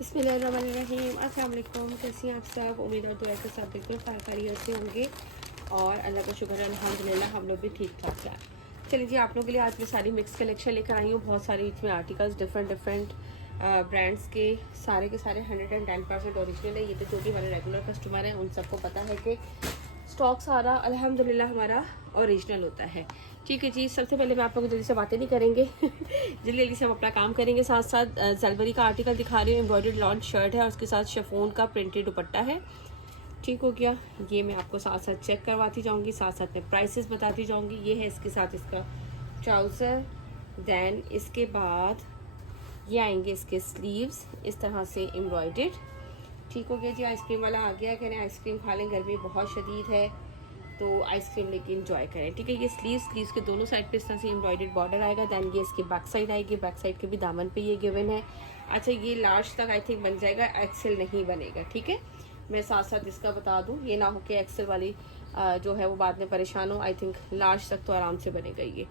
बिस्मिल्लाहिर्रहमानिर्रहीम। अस्सलाम वालेकुम। कैसी हैं आप सब? उम्मीद और दुआ के साथ बिल्कुल खैरियत से होंगे और अल्लाह का शुक्र है अल्हम्दुलिल्लाह हम लोग भी ठीक ठाक हैं। चलिए जी, आप लोगों के लिए आज मैं सारी मिक्स कलेक्शन लेकर आई हूँ। बहुत सारी इसमें आर्टिकल्स डिफरेंट ब्रांड्स के सारे 110% ओरिजिनल है। ये तो जो भी हमारे रेगुलर कस्टमर हैं उन सबको पता है कि स्टॉक सारा अल्हम्दुलिल्लाह हमारा ओरिजिनल होता है। ठीक है जी, सबसे पहले मैं आप लोगों को जल्दी से बातें नहीं करेंगे जल्दी जल्दी से हम अपना काम करेंगे। साथ साथ जलबरी का आर्टिकल दिखा रही हूँ। एम्ब्रॉयडर्ड लॉन्च शर्ट है और उसके साथ शिफॉन का प्रिंटेड दुपट्टा है। ठीक हो गया, ये मैं आपको साथ साथ चेक करवाती जाऊँगी, साथ साथ में प्राइसेस बताती जाऊँगी। ये है इसके साथ इसका ट्राउज़र। दैन इसके बाद ये आएंगे इसके स्लीव्स इस तरह से एम्ब्रॉयडर्ड। ठीक हो गया जी। आइसक्रीम वाला आ गया, कहने आइसक्रीम खा लें, गर्मी बहुत शदीद है तो आइसक्रीम लेके इंजॉय करें। ठीक है, ये स्लीव्स के दोनों साइड पे इस तरह से एम्ब्रॉयडर्ड बॉर्डर आएगा। दैन ये इसकी बैक साइड आएगी, बैक साइड के भी दामन पे ये गिवन है। अच्छा, ये लार्ज तक आई थिंक बन जाएगा, एक्सेल नहीं बनेगा। ठीक है, मैं साथ साथ इसका बता दूँ, ये ना हो कि एक्सेल वाली जो है वो बाद में परेशान हो। आई थिंक लार्ज तक तो आराम से बनेगा ये।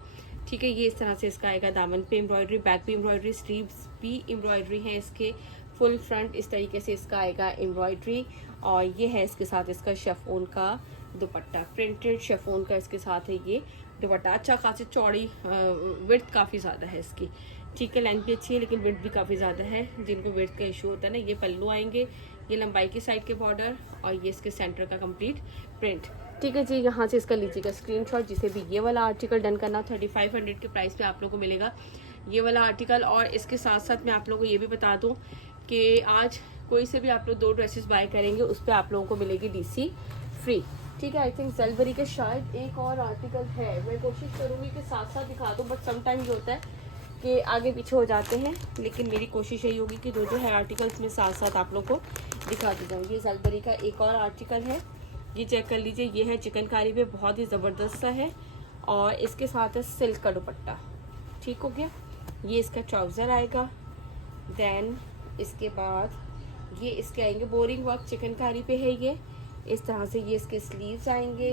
ठीक है, ये इस तरह से इसका आएगा, दामन पे एम्ब्रॉयडरी, बैक भी एम्ब्रॉयडरी, स्लीव्स भी एम्ब्रॉयडरी है इसके, फुल फ्रंट इस तरीके से इसका आएगा एम्ब्रॉयडरी। और ये है इसके साथ इसका शिफॉन का दुपट्टा, प्रिंटेड शिफॉन का इसके साथ है ये दुपट्टा। अच्छा खासी चौड़ी विड्थ काफ़ी ज़्यादा है इसकी। ठीक है, लेंथ भी अच्छी है लेकिन विड्थ भी काफ़ी ज़्यादा है। जिनको विड्थ का इशू होता है ना, ये पल्लू आएंगे, ये लंबाई की साइड के बॉर्डर और ये इसके सेंटर का कंप्लीट प्रिंट। ठीक है जी, यहाँ से इसका लीजिएगा स्क्रीनशॉट। जिसे भी ये वाला आर्टिकल डन करना 3500 के प्राइस पे आप लोगों को मिलेगा ये वाला आर्टिकल। और इसके साथ साथ मैं आप लोगों को ये भी बता दूँ कि आज कोई से भी आप लोग 2 ड्रेसेस बाय करेंगे उस पर आप लोगों को मिलेगी DC फ्री। ठीक है, आई थिंक जलबरी के शायद एक और आर्टिकल है, मैं कोशिश करूँगी कि साथ साथ दिखा दूँ, बट समटाइम ये होता है कि आगे पीछे हो जाते हैं। लेकिन मेरी कोशिश यही होगी कि जो है आर्टिकल्स में साथ साथ आप लोग को दिखा दी जाऊँगी। ये जलबरी का एक और आर्टिकल है, ये चेक कर लीजिए। ये है चिकनकारी पे, बहुत ही ज़बरदस्त सा है और इसके साथ है सिल्क का दुपट्टा। ठीक हो गया, ये इसका ट्राउज़र आएगा। दैन इसके बाद ये इसके आएंगे बोरिंग वर्क, चिकनकारी पे है ये इस तरह से। ये इसके स्लीव्स आएंगे,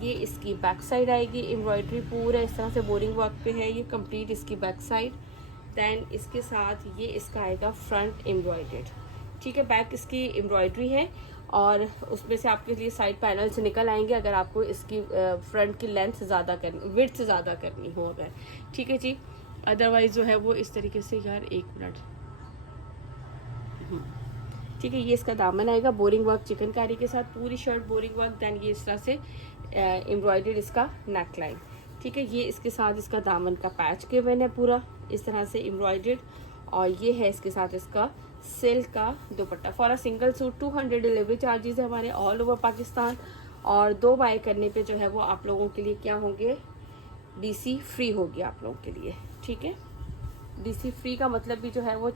ये इसकी बैक साइड आएगी, एम्ब्रॉयडरी पूरा इस तरह से बोरिंग वर्क पे है ये कंप्लीट इसकी बैक साइड। दैन इसके साथ ये इसका आएगा फ्रंट एम्ब्रॉयडर्ड। ठीक है, बैक इसकी एम्ब्रॉयडरी है और उसमें से आपके लिए साइड पैनल से निकल आएंगे अगर आपको इसकी फ्रंट की लेंथ ज़्यादा करनी, विड्थ ज़्यादा करनी हो अगर। ठीक है जी, अदरवाइज जो है वो इस तरीके से, यार एक मिनट, ठीक है, ये इसका दामन आएगा बोरिंग वर्क चिकनकारी के साथ, पूरी शर्ट बोरिंग वर्क। दैन ये इस तरह से एम्ब्रॉयडर्ड इसका नेक लाइन। ठीक है, ये इसके साथ इसका दामन का पैच गिवन है पूरा इस तरह से एम्ब्रॉयडर्ड। और ये है इसके साथ इसका सिल्क का दुपट्टा। For a single suit 200 delivery charges है हमारे ऑल ओवर पाकिस्तान। और 2 बाय करने पे जो है वो आप लोगों के लिए क्या होंगे, DC फ्री होगी आप लोगों के लिए। ठीक है, DC फ्री का मतलब भी जो है वो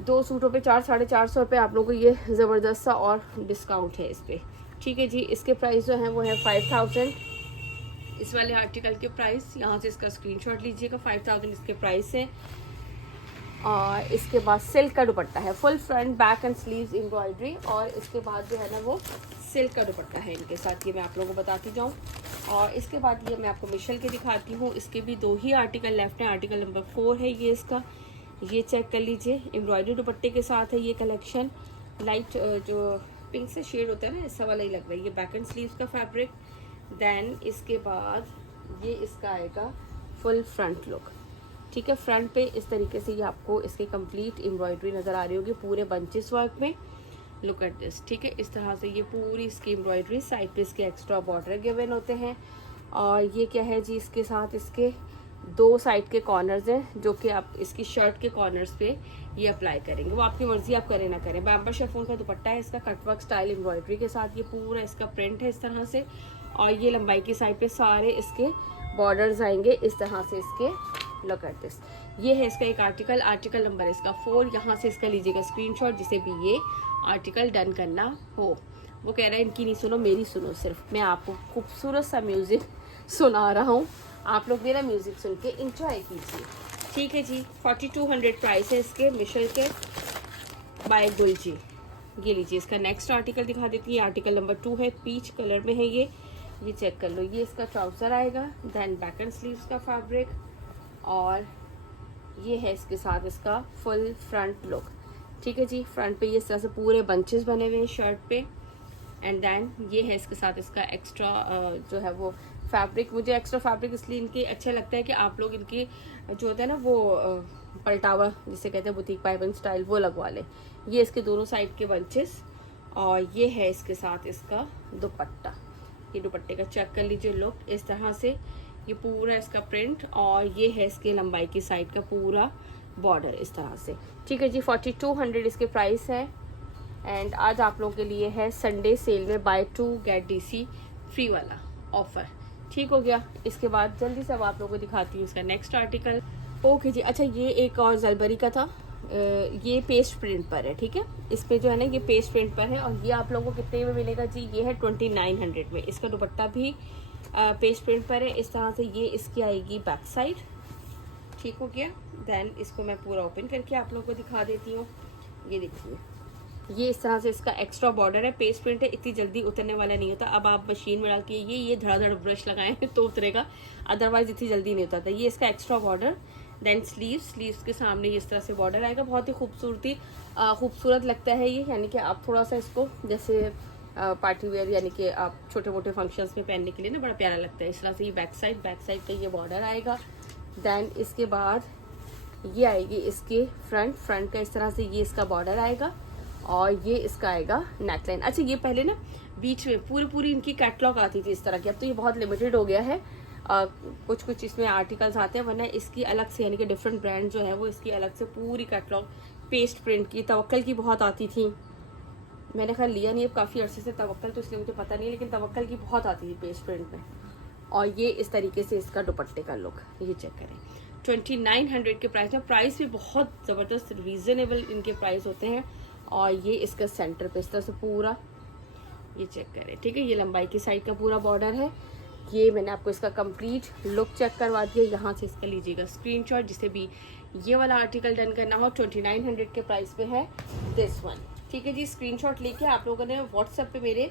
2 सूटों पे 400-450 रुपये आप लोगों को ये ज़बरदस्त सा और डिस्काउंट है इस पर। ठीक है जी, इसके प्राइस जो है वो है 5000। इस वाले आर्टिकल के प्राइस यहाँ से इसका स्क्रीनशॉट लीजिएगा, 5000 इसके प्राइस है। और इसके बाद सिल्क का दुपट्टा है, full front back and sleeves embroidery. और इसके बाद जो है ना वो सिल्क का दुपट्टा है इनके साथ, ये मैं आप लोगों को बताती जाऊँ। और इसके बाद ये मैं आपको मिशल के दिखाती हूँ। इसके भी 2 ही आर्टिकल लेफ्ट हैं, आर्टिकल नंबर 4 है ये इसका, ये चेक कर लीजिए। एम्ब्रॉयडरी दुपट्टे के साथ है ये कलेक्शन। लाइट जो पिंक से शेड होता है ना, ऐसा वाला ही लग रहा है। ये बैक एंड स्लीव्स का फैब्रिक। दैन इसके बाद ये इसका आएगा फुल फ्रंट लुक। ठीक है, फ्रंट पे इस तरीके से ये आपको इसकी कंप्लीट एम्ब्रॉयडरी नज़र आ रही होगी पूरे बंचेस वर्क में। Look at this. ठीक है, इस तरह से ये पूरी इसकी एम्ब्रॉयडरी, साइड पे इसके एक्स्ट्रा बॉर्डर गिवन होते हैं। और ये क्या है जी, इसके साथ इसके 2 साइड के कॉर्नर्स हैं जो कि आप इसकी शर्ट के कॉर्नर्स पे ये अप्लाई करेंगे, वो आपकी मर्जी, आप करें ना करें। बैम्बर शिफॉन का दुपट्टा है इसका, कटवर्क स्टाइल एम्ब्रॉयडरी के साथ ये पूरा इसका प्रिंट है इस तरह से। और ये लंबाई की साइड पे सारे इसके बॉर्डर्स आएंगे इस तरह से इसके। लुक एट दिस, ये है इसका एक आर्टिकल, आर्टिकल नंबर इसका 4। यहाँ से इसका लीजिएगा स्क्रीनशॉट जिसे भी ये आर्टिकल डन करना हो। वो कह रहा है इनकी नहीं सुनो, मेरी सुनो सिर्फ, मैं आपको खूबसूरत सा म्यूज़िक सुना रहा हूँ, आप लोग मेरा म्यूज़िक सुन के इंजॉय कीजिए। ठीक है जी, 4200 प्राइस है इसके, मिशल के बाय गुलजी। ये लीजिए, इसका नेक्स्ट आर्टिकल दिखा देती है, आर्टिकल नंबर 2 है, पीच कलर में है ये चेक कर लो। ये इसका ट्राउज़र आएगा, दैन बैक एंड स्लीव्स का फैब्रिक। और ये है इसके साथ इसका फुल फ्रंट लुक। ठीक है जी। फ्रंट पे ये इस तरह से पूरे बंचेस बने हुए हैं शर्ट पे। एंड देन ये है इसके साथ इसका एक्स्ट्रा जो है वो फैब्रिक। मुझे एक्स्ट्रा फैब्रिक इसलिए इनके अच्छा लगता है कि आप लोग इनकी जो होता है ना वो पलटावा जिसे कहते हैं बुटीक पाइपिंग स्टाइल, वो लगवा लें। ये इसके दोनों साइड के बंचेस, और ये है इसके साथ इसका दुपट्टा। ये दुपट्टे का चेक कर लीजिए लुक इस तरह से, ये पूरा इसका प्रिंट, और ये है इसके लंबाई की साइड का पूरा बॉर्डर इस तरह से। ठीक है जी। 4200 इसके प्राइस है। एंड आज आप लोगों के लिए है संडे सेल में बाय 2 गेट DC फ्री वाला ऑफर। ठीक हो गया। इसके बाद जल्दी से अब आप लोगों को दिखाती हूँ इसका नेक्स्ट आर्टिकल। ओके जी। अच्छा, ये एक और जलबरी का था, ये पेस्ट प्रिंट पर है। ठीक है, इस पे जो है ना ये पेस्ट प्रिंट पर है, और ये आप लोगों को कितने में मिलेगा जी? ये है 2900 में। इसका दुपट्टा भी पेस्ट प्रिंट पर है इस तरह से। ये इसकी आएगी बैक साइड। ठीक हो गया। देन इसको मैं पूरा ओपन करके आप लोगों को दिखा देती हूँ। ये देखिए, ये इस तरह से इसका एक्स्ट्रा बॉर्डर है, पेस्ट प्रिंट है, इतनी जल्दी उतरने वाला नहीं होता। अब आप मशीन में डाल के ये धड़ाधड़ ब्रश लगाएं तो उतरेगा, अदरवाइज इतनी जल्दी नहीं उतरता। ये इसका एक्स्ट्रा बॉर्डर। देन स्लीव्स के सामने इस तरह से बॉर्डर आएगा, बहुत ही खूबसूरत लगता है ये। यानी कि आप थोड़ा सा इसको जैसे पार्टी वेयर यानी कि आप छोटे मोटे फंक्शंस में पहनने के लिए ना बड़ा प्यारा लगता है। इस तरह से ये बैक साइड का ये बॉर्डर आएगा। देन इसके बाद ये आएगी इसके फ्रंट का इस तरह से ये इसका बॉर्डर आएगा, और ये इसका आएगा नेकलाइन। अच्छा, ये पहले ना बीच में पूरी इनकी कैटलॉग आती थी इस तरह की, अब तो ये बहुत लिमिटेड हो गया है। कुछ इसमें आर्टिकल्स आते हैं, वरना इसकी अलग से यानी कि डिफरेंट ब्रांड जो है वो इसकी अलग से पूरी कैटलॉग पेस्ट प्रिंट की, तवक्कल की बहुत आती थी। मैंने खैर लिया नहीं अब काफ़ी अर्से से तवक्कल, तो इसलिए मुझे पता नहीं, लेकिन तवक्कल की बहुत आती थी पेस्ट प्रिंट में। और ये इस तरीके से इसका दुपट्टे का लुक, ये चेक करें। 2900 के प्राइस में, प्राइस भी बहुत ज़बरदस्त रीज़नेबल इनके प्राइस होते हैं। और ये इसका सेंटर पे इस तरह से पूरा ये चेक करें। ठीक है, ये लंबाई की साइड का पूरा बॉर्डर है। ये मैंने आपको इसका कंप्लीट लुक चेक करवा दिया। यहाँ से इसका लीजिएगा स्क्रीनशॉट, जिसे भी ये वाला आर्टिकल डन करना हो। 2900 के प्राइस पे है दिस वन। ठीक है जी। स्क्रीनशॉट लेके आप लोगों ने व्हाट्सएप पे मेरे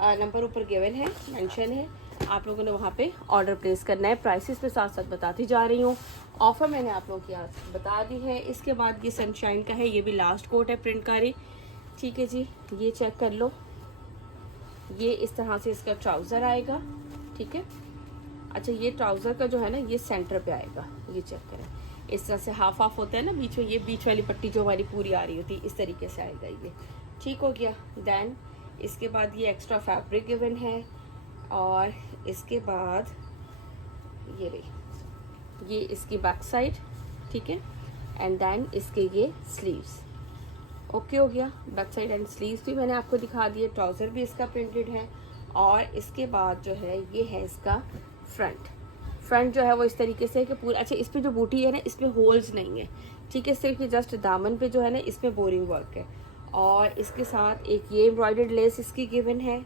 नंबर ऊपर गिवन है, मेंशन है, आप लोगों ने वहाँ पे ऑर्डर प्लेस करना है। प्राइसेस पे साथ साथ बताती जा रही हूँ। ऑफर मैंने आप लोगों की आज बता दी है। इसके बाद ये सनशाइन का है, ये भी लास्ट कोट है प्रिंटकारी। ठीक है जी, ये चेक कर लो। ये इस तरह से इसका ट्राउज़र आएगा। ठीक है। अच्छा, ये ट्राउज़र का जो है ना ये सेंटर पे आएगा, ये चेक करें। इस तरह से हाफ होता है ना बीच में, ये बीच वाली पट्टी जो हमारी पूरी आ रही होती है, इस तरीके से आएगा ये। ठीक हो गया। देन इसके बाद ये एक्स्ट्रा फैब्रिक गिवन है, और इसके बाद ये रही ये इसकी बैक साइड। ठीक है। एंड देन इसके ये स्लीव्स। ओके हो गया। बैक साइड एंड स्लीव्स भी मैंने आपको दिखा दिए। ट्राउज़र भी इसका प्रिंटेड है। और इसके बाद जो है ये है इसका फ्रंट जो है वो इस तरीके से कि पूरा। अच्छा, इस पर जो बूटी है ना इसमें होल्स नहीं है। ठीक है, सिर्फ ये जस्ट दामन पे जो है ना इसमें बोरिंग वर्क है। और इसके साथ एक ये एम्ब्रॉयडर्ड लेस इसकी गिवन है,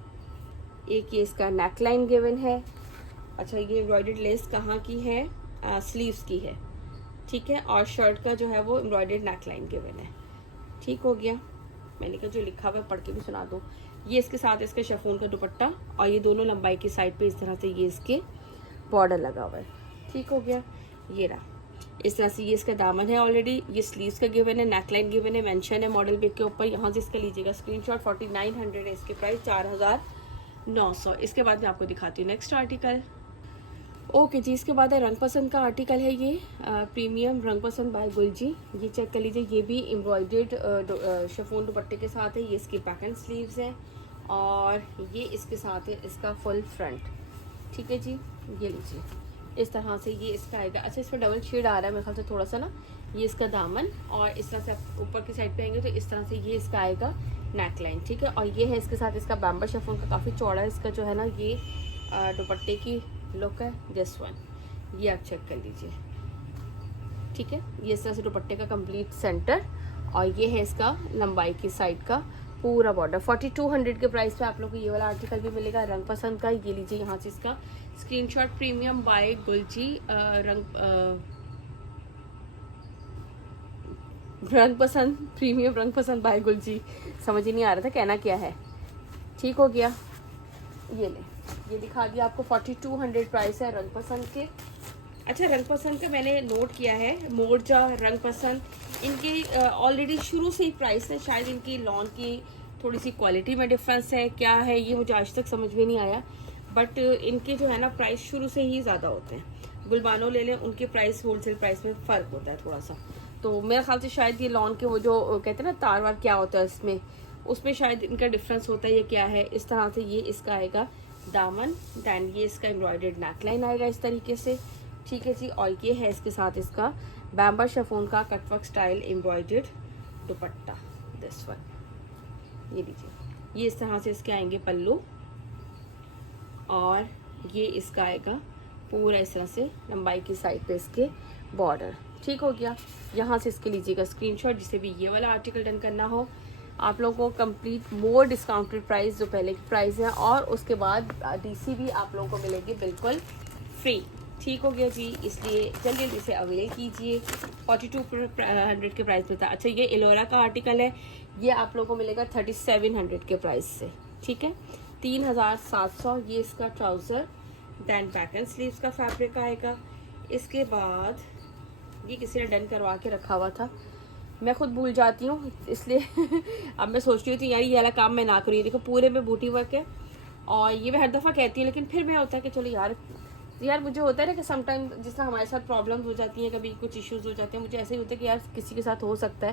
एक ये इसका नेकलाइन गिवन है। अच्छा, ये एम्ब्रॉयडर्ड लेस कहाँ की है? स्लीव्स की है। ठीक है। और शर्ट का जो है वो एम्ब्रॉयडर्ड नेकलाइन गिवन है। ठीक हो गया। मैंने कहा जो लिखा हुआ है पढ़ के भी सुना दो। ये इसके साथ इसका शिफॉन का दुपट्टा, और ये दोनों लंबाई की साइड पे इस तरह से ये इसके बॉर्डर लगा हुआ है। ठीक हो गया। ये रहा इस तरह से ये इसका दामन है ऑलरेडी। ये स्लीव्स का गिवन है, नेकलाइन गिवन है, मेंशन है मॉडल पेज के ऊपर। यहाँ से इसका लीजिएगा स्क्रीनशॉट। 4900 है इसके प्राइस, 4900। इसके बाद मैं आपको दिखाती हूँ नेक्स्ट आर्टिकल। ओके जी। इसके बाद है रंग पसंद का आर्टिकल है, ये प्रीमियम रंग पसंद बाय गुलजी। ये चेक कर लीजिए। ये भी एम्ब्रॉयडर्ड शिफॉन दुपट्टे के साथ है। ये इसकी बैक एंड स्लीव्स है, और ये इसके साथ है इसका फुल फ्रंट। ठीक है जी। ये लीजिए इस तरह से ये इसका आएगा। अच्छा, इस पर डबल शेड आ रहा है मेरे ख्याल से थोड़ा सा ना। ये इसका दामन, और इस तरह से आप ऊपर की साइड पे आएंगे तो इस तरह से ये इसका आएगा नेकलाइन। ठीक है। और ये है इसके साथ इसका बैम्बर शिफॉन का काफ़ी चौड़ा इसका जो है ना ये दुपट्टे की लुक है। दिस वन ये आप चेक कर लीजिए। ठीक है। ये इस तरह से दुपट्टे का कंप्लीट सेंटर, और ये है इसका लंबाई की साइड का पूरा बॉर्डर। 4200 के प्राइस पे आप लोग को ये वाला आर्टिकल भी मिलेगा रंग पसंद का। ये लीजिए यहाँ से इसका स्क्रीनशॉट। प्रीमियम बाय गुलजी रंग पसंद, प्रीमियम रंग पसंद बाय गुलजी, समझ ही नहीं आ रहा था कहना क्या है। ठीक हो गया। ये ले, ये दिखा दिया आपको। 4200 प्राइस है रंग पसंद के। अच्छा, रंग पसंद का मैंने नोट किया है, मोरजा, रंग पसंद, इनके ऑलरेडी शुरू से ही प्राइस है। शायद इनकी लॉन की थोड़ी सी क्वालिटी में डिफरेंस है, क्या है ये मुझे आज तक समझ में नहीं आया, बट इनके जो है ना प्राइस शुरू से ही ज़्यादा होते हैं। गुलबानो ले लें, उनके प्राइस होलसेल प्राइस में फ़र्क होता है थोड़ा सा। तो मेरे ख्याल से शायद ये लॉन के वो जो कहते हैं ना तार वार क्या होता है इसमें, उसमें शायद इनका डिफरेंस होता है, ये क्या है। इस तरह से ये इसका आएगा दामन, दैन ये इसका एम्ब्रॉयडर्ड नेकलाइन आएगा इस तरीके से, ठीक है जी। और ये है इसके साथ इसका बैम्बर शिफॉन का cutwork style embroidered dupatta, this one, ये लीजिए। ये इस तरह से इसके आएंगे पल्लू, और ये इसका आएगा पूरा इस तरह से लंबाई की साइड पे इसके बॉर्डर, ठीक हो गया। यहाँ से इसके लीजिएगा स्क्रीनशॉट, जिसे भी ये वाला आर्टिकल डन करना हो। आप लोगों को कंप्लीट मोर डिस्काउंटेड प्राइस जो पहले की प्राइस है, और उसके बाद डीसी भी आप लोगों को मिलेगी बिल्कुल फ्री, ठीक हो गया जी। इसलिए जल्दी जल्दी से अवेल कीजिए। 4200 के प्राइस में था। अच्छा, ये एलोरा का आर्टिकल है, ये आप लोगों को मिलेगा 3700 के प्राइस से, ठीक है, 3700। ये इसका trouser, then back and sleeves का फैब्रिक आएगा। इसके बाद ये किसी ने डन करवा के रखा हुआ था, मैं खुद भूल जाती हूँ, इसलिए अब मैं सोच रही थी यार ये वाला काम मैं ना करूँ। देखो पूरे में बूटी वर्क है, और ये मैं हर दफ़ा कहती हूँ, लेकिन फिर मैं होता है कि चलो यार मुझे होता है ना कि समटाइम जिस तरह हमारे साथ प्रॉब्लम्स हो जाती हैं, कभी कुछ इश्यूज़ हो जाते हैं, मुझे ऐसे ही होता है कि यार किसी के साथ हो सकता है,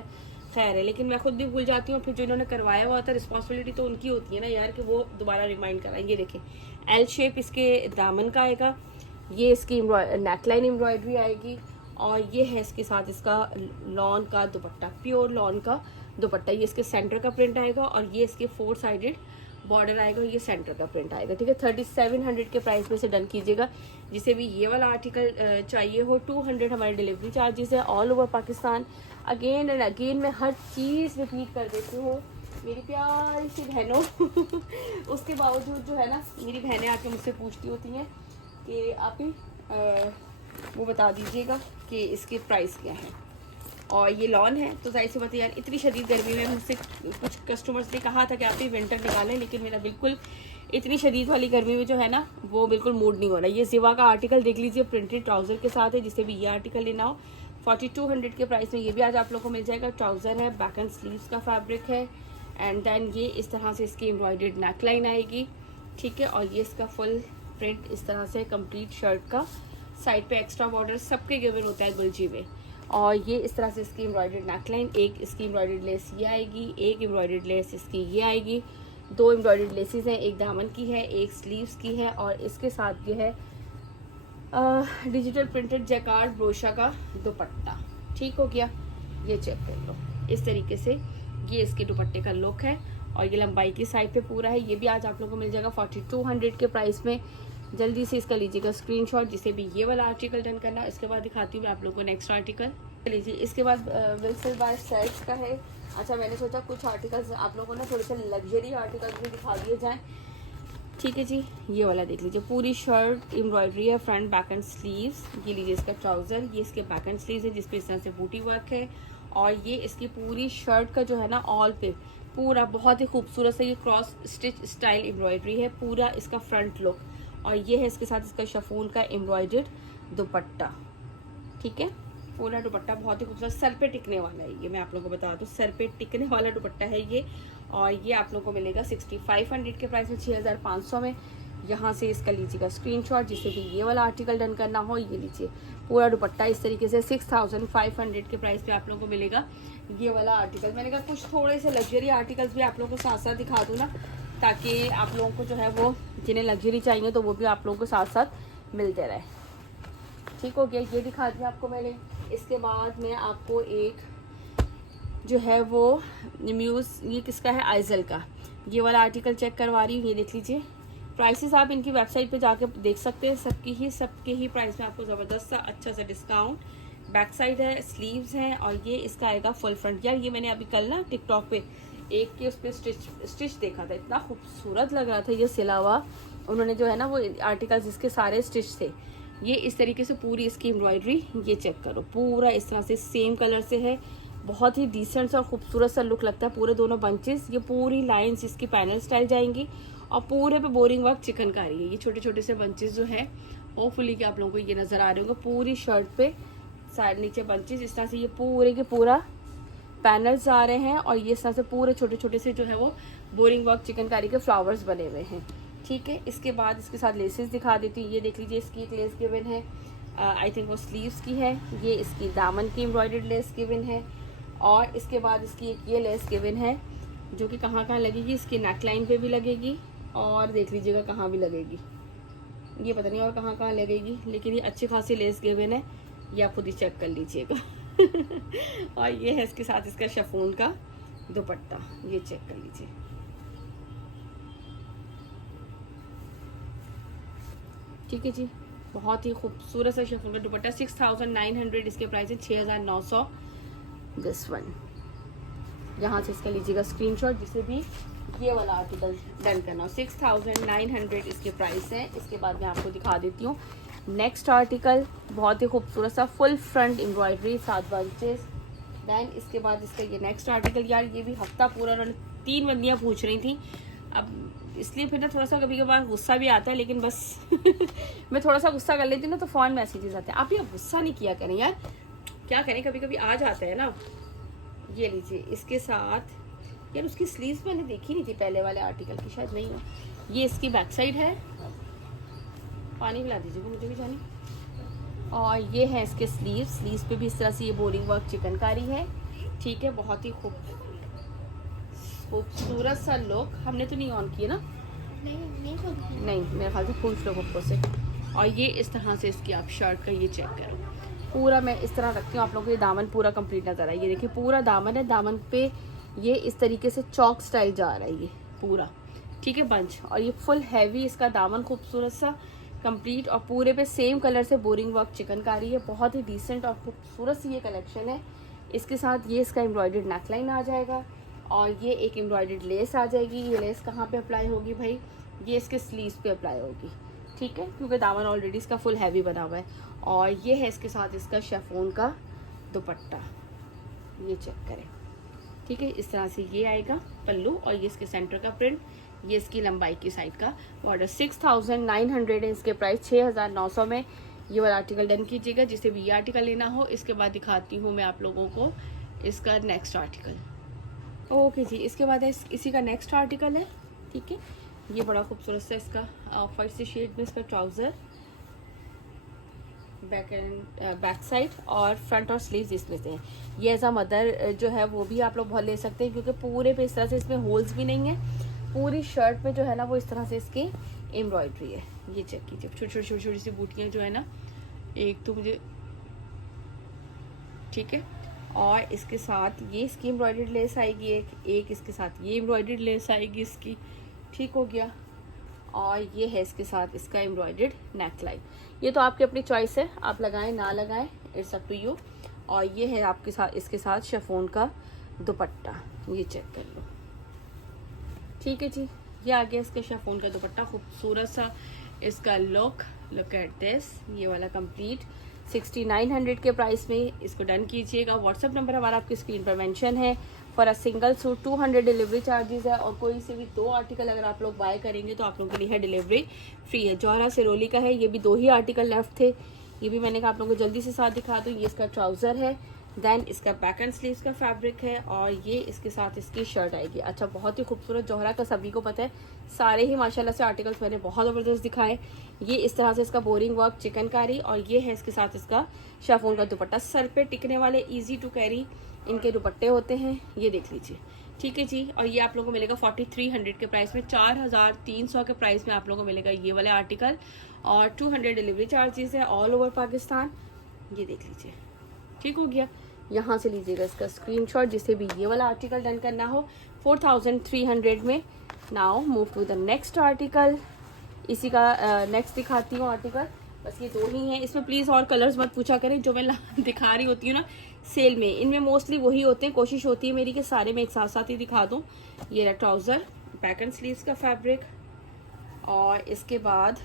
खैर है, लेकिन मैं खुद भी भूल जाती हूँ। फिर जो इन्होंने करवाया हुआ था, रिस्पॉन्सिबिलिटी तो उनकी होती है ना यार, कि वो दोबारा रिमाइंड कराएंगे। देखें, एल शेप इसके दामन का आएगा, ये इसकी नेकलाइन एम्ब्रॉयडरी आएगी, और ये है इसके साथ इसका लॉन का दुपट्टा, प्योर लॉन का दुपट्टा। ये इसके सेंटर का प्रिंट आएगा, और ये इसके 4 साइडेड बॉर्डर आएगा, ये सेंटर का प्रिंट आएगा, ठीक है। 3700 के प्राइस में से डन कीजिएगा। जिसे भी ये वाला आर्टिकल चाहिए हो, 200 हमारे डिलीवरी चार्जेस है all over Pakistan. Again and again मैं हर चीज़ रिपीट कर देती हूँ मेरी प्यारी सी बहनों उसके बावजूद जो है ना, मेरी बहनें आके मुझसे पूछती होती हैं कि आप ही वो बता दीजिएगा कि इसके प्राइस क्या है। और ये लॉन है, तो जाहिर सी बात है यार, इतनी शदीद गर्मी में मुझसे कुछ कस्टमर्स ने कहा था कि आप ही विंटर निकालें, लेकिन मेरा बिल्कुल इतनी शदीद वाली गर्मी में जो है ना, वो बिल्कुल मूड नहीं हो रहा। ये सिवा का आर्टिकल देख लीजिए, प्रिंटेड ट्राउज़र के साथ है, जिसे भी ये आर्टिकल लेना हो 4200 के प्राइस में ये भी आज आप लोगों को मिल जाएगा। ट्राउज़र है, बैक एंड स्लीव्स का फैब्रिक है, एंड देन ये इस तरह से इसकी एम्ब्रॉयडर्ड नेकलाइन आएगी, ठीक है। और ये इसका फुल प्रिंट इस तरह से कंप्लीट शर्ट का, साइड पे एक्स्ट्रा बॉर्डर सबके गिवन होता है गुलजी में। और ये इस तरह से इसकी एम्ब्रॉयडर्ड नेकलाइन, एक इसकी एम्ब्रॉयडर्ड लेस ये आएगी, एक एम्ब्रॉयडर्ड लेस इसकी ये आएगी, 2 एम्ब्रॉयडर्ड लेसेस हैं, एक दामन की है, एक स्लीव्स की है, और इसके साथ ये है डिजिटल प्रिंटेड जैकार्ड ब्रोशा का दुपट्टा, ठीक हो गया। ये चेक कर लो, इस तरीके से ये इसके दुपट्टे का लुक है, और ये लंबाई की साइड पे पूरा है। ये भी आज आप लोगों को मिल जाएगा 4200 के प्राइस में। जल्दी से इसका लीजिएगा स्क्रीनशॉट, जिसे भी ये वाला आर्टिकल डन करना। इसके बाद दिखाती हूँ मैं आप लोगों को नेक्स्ट आर्टिकल, लीजिए। इसके बाद विल्सन बाय सेट्स का है। अच्छा, मैंने सोचा कुछ आर्टिकल्स आप लोगों को ना थोड़े से लग्जरी आर्टिकल्स भी दिखा दिए जाएँ, ठीक है जी। ये वाला देख लीजिए, पूरी शर्ट एम्ब्रॉयडरी है, फ्रंट बैक एंड स्लीव्स। ये लीजिए इसका ट्राउज़र, ये इसके बैक एंड स्लीव्स है, जिसपे इस तरह से बूटी वर्क है, और ये इसकी पूरी शर्ट का जो है ना ऑल पे पूरा बहुत ही खूबसूरत सा ये क्रॉस स्टिच स्टाइल एम्ब्रॉयडरी है, पूरा इसका फ्रंट लुक। और ये है इसके साथ इसका शिफॉन का एम्ब्रॉयडर्ड दुपट्टा, ठीक है। पूरा दुपट्टा बहुत ही खूबसूरत, सर पे टिकने वाला है ये, मैं आप लोगों को बता दूँ, सर पे टिकने वाला दुपट्टा है ये। और ये आप लोगों को मिलेगा 6500 के प्राइस में, 6500 में। यहाँ से इसका लीजिएगा स्क्रीनशॉट, जिससे भी ये वाला आर्टिकल डन करना हो। ये लीजिए पूरा दुपट्टा इस तरीके से 6500 के प्राइस पे आप लोगों को मिलेगा ये वाला आर्टिकल। मैंने कहा कुछ थोड़े से लग्जरी आर्टिकल्स भी आप लोगों को साथ साथ दिखा दूँ ना, ताकि आप लोगों को जो है वो जिन्हें लग्जरी चाहिए तो वो भी आप लोगों को साथ साथ मिलते रहे, ठीक हो गया। ये दिखा दिया आपको मैंने। इसके बाद मैं आपको एक जो है वो म्यूज़, ये किसका है, आइजल का, ये वाला आर्टिकल चेक करवा रही हूँ। ये देख लीजिए, प्राइसेस आप इनकी वेबसाइट पे जाके देख सकते हैं, सबके ही प्राइस में आपको ज़बरदस्त सा अच्छा सा डिस्काउंट। बैक साइड है, स्लीव्स हैं, और ये इसका आएगा फुल फ्रंट। यार ये मैंने अभी कल ना टिकटॉक पे एक के उस पर स्टिच देखा था, इतना खूबसूरत लग रहा था ये सिला हुआ। उन्होंने जो है ना वो आर्टिकल्स इसके सारे स्टिच थे। ये इस तरीके से पूरी इसकी एम्ब्रॉयडरी, ये चेक करो, पूरा इस तरह से सेम कलर से है, बहुत ही डिसेंट सा और खूबसूरत सा लुक लगता है। पूरे दोनों बंचेस, ये पूरी लाइंस इसकी पैनल स्टाइल जाएंगी, और पूरे पे बोरिंग वर्क चिकनकारी है। ये छोटे छोटे से बंचेस जो है होपफुली कि आप लोगों को ये नज़र आ रहे होंगे। पूरी शर्ट पे साइड नीचे बंचेस इस तरह से ये पूरे के पूरा पैनल्स आ रहे हैं और ये इस तरह से पूरे छोटे छोटे से जो है वो बोरिंग वर्क चिकनकारी के फ्लावर्स बने हुए हैं। ठीक है, इसके बाद इसके साथ लेसेस दिखा देती हूँ। ये देख लीजिए, इसकी एक लेस गिवन है, आई थिंक वो स्लीव्स की है। ये इसकी दामन की एम्ब्रॉयडर्ड लेस गिवन है और इसके बाद इसकी एक ये लेस गिवन है जो कि कहाँ कहाँ लगेगी, इसकी नेक लाइन पे भी लगेगी और देख लीजिएगा कहाँ भी लगेगी, ये पता नहीं और कहाँ कहाँ लगेगी, लेकिन ये अच्छी खासी लेस गिवन है, ये आप खुद ही चेक कर लीजिएगा। और ये है इसके साथ इसका शिफॉन का दुपट्टा, ये चेक कर लीजिए। ठीक है जी, बहुत ही खूबसूरत सा शिफॉन का दुपट्टा। 6900 इसके प्राइस है, 6900 दिस वन। यहाँ से इसका लीजिएगा स्क्रीनशॉट, जिसे भी ये वाला आर्टिकल डन करना हो। 6900 इसके प्राइस है। इसके बाद मैं आपको दिखा देती हूँ नेक्स्ट आर्टिकल, बहुत ही खूबसूरत सा full front embroidery 7 bunches. Then इसके बाद इसका ये नेक्स्ट आर्टिकल, यार ये भी हफ्ता पूरा उन्होंने 3 बंदियाँ पूछ रही थी, अब इसलिए फिर ना थोड़ा सा कभी कभार गुस्सा भी आता है, लेकिन बस मैं थोड़ा सा गुस्सा कर लेती हूँ ना तो फ़ोन मैसेजेस आते हैं। आप ये गुस्सा नहीं किया करें यार, क्या करें, कभी कभी आ जाता है ना। ये लीजिए इसके साथ, यार उसकी स्लीव्स मैंने देखी नहीं थी पहले वाले आर्टिकल की, शायद नहीं हो। ये इसकी बैक साइड है, पानी पिला दीजिएगा मुझे भी जाने। और ये है इसके स्लीव्स, स्लीव्स पे भी इस तरह से ये बोरिंग वर्क चिकनकारी है। ठीक है, बहुत ही खूबसूरत सा लुक। हमने तो नहीं ऑन किया ना, नहीं मेरे ख्याल से पूछ लो ऊपर से। और ये इस तरह से इसकी आप शर्ट का ये चेक करो, पूरा मैं इस तरह रखती हूँ आप लोगों को, ये दामन पूरा कंप्लीट नजर आए। ये देखिए पूरा दामन है, दामन पे ये इस तरीके से चौक स्टाइल जा रहा है ये पूरा। ठीक है, बंच, और ये फुल हैवी इसका दामन खूबसूरत सा कंप्लीट, और पूरे पे सेम कलर से बोरिंग वर्क चिकनकारी है। बहुत ही डिसेंट और खूबसूरत सी ये कलेक्शन है। इसके साथ ये इसका एम्ब्रॉयडर्ड नेकलाइन आ जाएगा और ये एक एम्ब्रॉयडर्ड लेस आ जाएगी। ये लेस कहाँ पे अप्लाई होगी भाई, ये इसके स्लीव्स पे अप्लाई होगी। ठीक है, क्योंकि दामन ऑलरेडी इसका फुल हैवी बना हुआ है। और ये है इसके साथ इसका शिफॉन का दुपट्टा, ये चेक करें। ठीक है, इस तरह से ये आएगा पल्लू, और ये इसके सेंटर का प्रिंट, ये इसकी लंबाई की साइड का बॉर्डर। 6900 है इसके प्राइस, 6900 में ये वाला आर्टिकल डन कीजिएगा। जिसे भी ये आर्टिकल लेना हो, इसके बाद दिखाती हूँ मैं आप लोगों को इसका नेक्स्ट आर्टिकल। ओके जी, इसके बाद है इसी का नेक्स्ट आर्टिकल है। ठीक है, ये बड़ा खूबसूरत सा इसका ऑफ वाइट से शेड में इसका ट्राउज़र, बैक साइड और फ्रंट और स्लीव्स इसमें से है। ये एज अ मदर जो है वो भी आप लोग बहुत ले सकते हैं, क्योंकि पूरे पे इस तरह से इसमें होल्स भी नहीं है। पूरी शर्ट में जो है ना वो इस तरह से इसकी एम्ब्रॉयडरी है। ये चेक कीजिए, छोटी छोटी छोटी सी बूटियाँ जो है ना, एक तो मुझे, ठीक है, और इसके साथ ये इसकी एम्ब्रॉयडर्ड लेस आएगी, एक इसके साथ ये एम्ब्रॉयडर्ड लेस आएगी इसकी। ठीक हो गया, और ये है इसके साथ इसका एम्ब्रॉयडर्ड नेक लाइन। ये तो आपकी अपनी चॉइस है, आप लगाएं ना लगाएं, इट्स अप टू यू। और ये है आपके साथ इसके साथ शिफॉन का दुपट्टा, ये चेक कर लो। ठीक है जी, ये आ गया इसका शिफॉन का दुपट्टा, खूबसूरत सा इसका लुक एट दिस, ये वाला कंप्लीट 6900 के प्राइस में इसको डन कीजिएगा। व्हाट्सअप नंबर हमारा आपकी स्क्रीन पर मेंशन है। For a single suit 200 delivery charges है, और कोई से भी 2 आर्टिकल अगर आप लोग बाय करेंगे तो आप लोगों के लिए है डिलीवरी फ्री है। जौहरा सिरोली का है, ये भी 2 ही आर्टिकल लेफ्ट थे, ये भी मैंने कहा आप लोगों को जल्दी से साथ दिखा दूँ। ये इसका ट्राउज़र है, देन इसका बैक एंड स्लीव्स का फैब्रिक है, और ये इसके साथ इसकी शर्ट आएगी। अच्छा, बहुत ही खूबसूरत, जौहरा का सभी को पता है, सारे ही माशाल्लाह से आर्टिकल्स मैंने बहुत ज़बरदस्त दिखाए। ये इस तरह से इसका बोरिंग वर्क चिकनकारी, और ये है इसके साथ इसका शिफॉन का दुपट्टा। सर पे टिकने वाले इजी टू कैरी इनके दुपट्टे होते हैं, ये देख लीजिए। ठीक है जी, और ये आप लोगों को मिलेगा 4300 के प्राइस में, 4300 के प्राइस में आप लोगों को मिलेगा ये वाले आर्टिकल, और 200 डिलीवरी चार्जेस है ऑल ओवर पाकिस्तान, ये देख लीजिए। ठीक हो गया, यहाँ से लीजिएगा इसका स्क्रीनशॉट, जिसे भी ये वाला आर्टिकल डन करना हो 4300 में। Now move to the next article, इसी का नेक्स्ट दिखाती हूँ आर्टिकल। बस ये 2 ही हैं, इसमें प्लीज़ और कलर्स मत पूछा करें, जो मैं दिखा रही होती हूँ ना सेल में, इनमें मोस्टली वही होते हैं। कोशिश होती है मेरी कि सारे मैं एक साथ साथ ही दिखा दूँ। ये रहा ट्राउज़र, बैक एंड स्लीव्स का फैब्रिक, और इसके बाद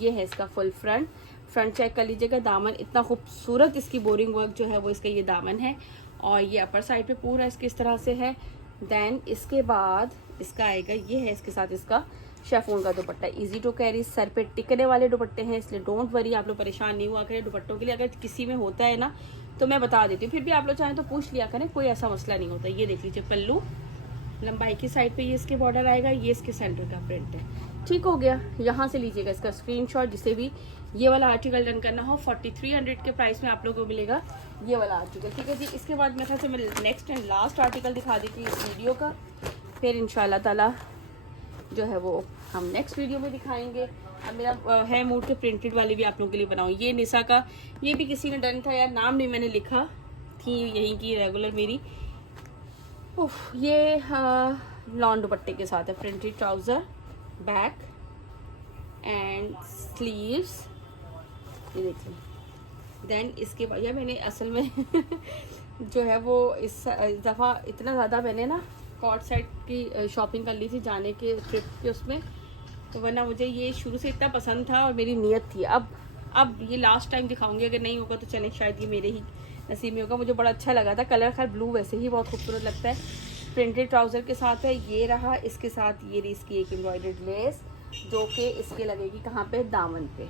ये है इसका फुल फ्रंट चेक कर लीजिएगा। दामन इतना खूबसूरत इसकी बोरिंग वर्क जो है वो इसका ये दामन है, और ये अपर साइड पे पूरा इसके इस तरह से है। देन इसके बाद इसका आएगा, ये है इसके साथ इसका शेफोन का दुपट्टा, इजी टू कैरी, सर पे टिकने वाले दुपट्टे हैं, इसलिए डोंट वरी, आप लोग परेशान नहीं हुआ करें दुपट्टों के लिए। अगर किसी में होता है ना तो मैं बता देती हूँ, फिर भी आप लोग चाहें तो पूछ लिया करें, कोई ऐसा मसला नहीं होता। ये देख लीजिए पल्लू, लंबाई की साइड पे ये इसके बॉर्डर आएगा, ये इसके सेंटर का प्रिंट है। ठीक हो गया, यहाँ से लीजिएगा इसका स्क्रीनशॉट, जिसे भी ये वाला आर्टिकल डन करना हो। 4300 के प्राइस में आप लोगों को मिलेगा ये वाला आर्टिकल। ठीक है जी, इसके बाद मेरे ख्याल से मैं नेक्स्ट एंड लास्ट आर्टिकल दिखा देती हूँ इस वीडियो का, फिर इंशाल्लाह ताला जो है वो हम नेक्स्ट वीडियो में दिखाएंगे। अब मेरा है मूड के प्रिंटेड वाले भी आप लोगों के लिए बनाऊँ। ये निशा का, ये भी किसी ने डन था यार, नाम नहीं मैंने लिखा थी, यहीं की रेगुलर मेरी। ये लॉन दुपट्टे के साथ है, printed trouser, back and sleeves, ये देखिए। देन इसके बाद यह मैंने असल में जो है वो इस दफ़ा इतना ज़्यादा मैंने ना कॉट सेट की शॉपिंग कर ली थी जाने के ट्रिप के उसमें, तो वरना मुझे ये शुरू से इतना पसंद था और मेरी नीयत थी। अब ये लास्ट टाइम दिखाऊंगी, अगर नहीं होगा तो चले शायद ये मेरे ही नसीब में होगा। मुझे बड़ा अच्छा लगा था कलर, खैर ब्लू वैसे ही बहुत खूबसूरत लगता है। प्रिंटेड ट्राउज़र के साथ है, ये रहा। इसके साथ ये रही इसकी एक एम्ब्रॉयडर्ड लेस, जो कि इसके लगेगी कहाँ पे, दामन पे।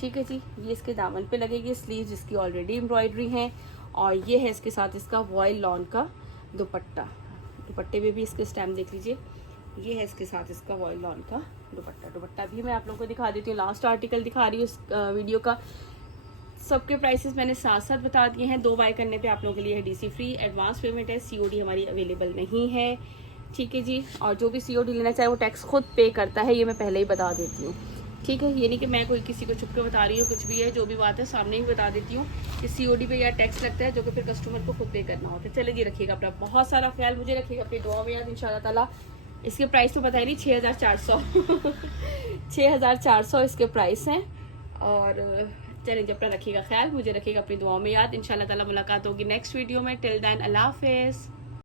ठीक है जी, ये इसके दामन पे लगेगी। स्लीव्स इसकी ऑलरेडी एम्ब्रॉयडरी हैं, और ये है इसके साथ इसका वॉयल लॉन का दुपट्टा। दुपट्टे में भी इसके स्टैम्प देख लीजिए, ये है इसके साथ इसका वॉयल लॉन का दुपट्टा भी मैं आप लोगों को दिखा देती हूँ। लास्ट आर्टिकल दिखा रही हूँ इस वीडियो का। सबके प्राइसेस मैंने साथ साथ बता दिए हैं। 2 बाय करने पे आप लोगों के लिए है डीसी फ्री, एडवांस पेमेंट है, सीओडी हमारी अवेलेबल नहीं है। ठीक है जी, और जो भी सीओडी लेना चाहे वो टैक्स खुद पे करता है, ये मैं पहले ही बता देती हूँ। ठीक है, ये नहीं कि मैं कोई किसी को छुप के बता रही हूँ, कुछ भी है जो भी बात है सामने ही बता देती हूँ कि सीओडी पे या टैक्स लगता है, जो कि फिर कस्टमर को खुद पे करना होता है। चले जी, रखिएगा अपना बहुत सारा ख्याल, मुझे रखिएगा अपनी दुआ में याद इंशाल्लाह ताला। इसके प्राइस तो बताया नहीं, 6400 6400 इसके प्राइस हैं। और चलिए जी, अपना रखिएगा ख्याल, मुझे रखिएगा अपनी दुआओं में याद। इंशाल्लाह ताला मुलाकात होगी नेक्स्ट वीडियो में। टिल देन अल्लाह हाफिज़।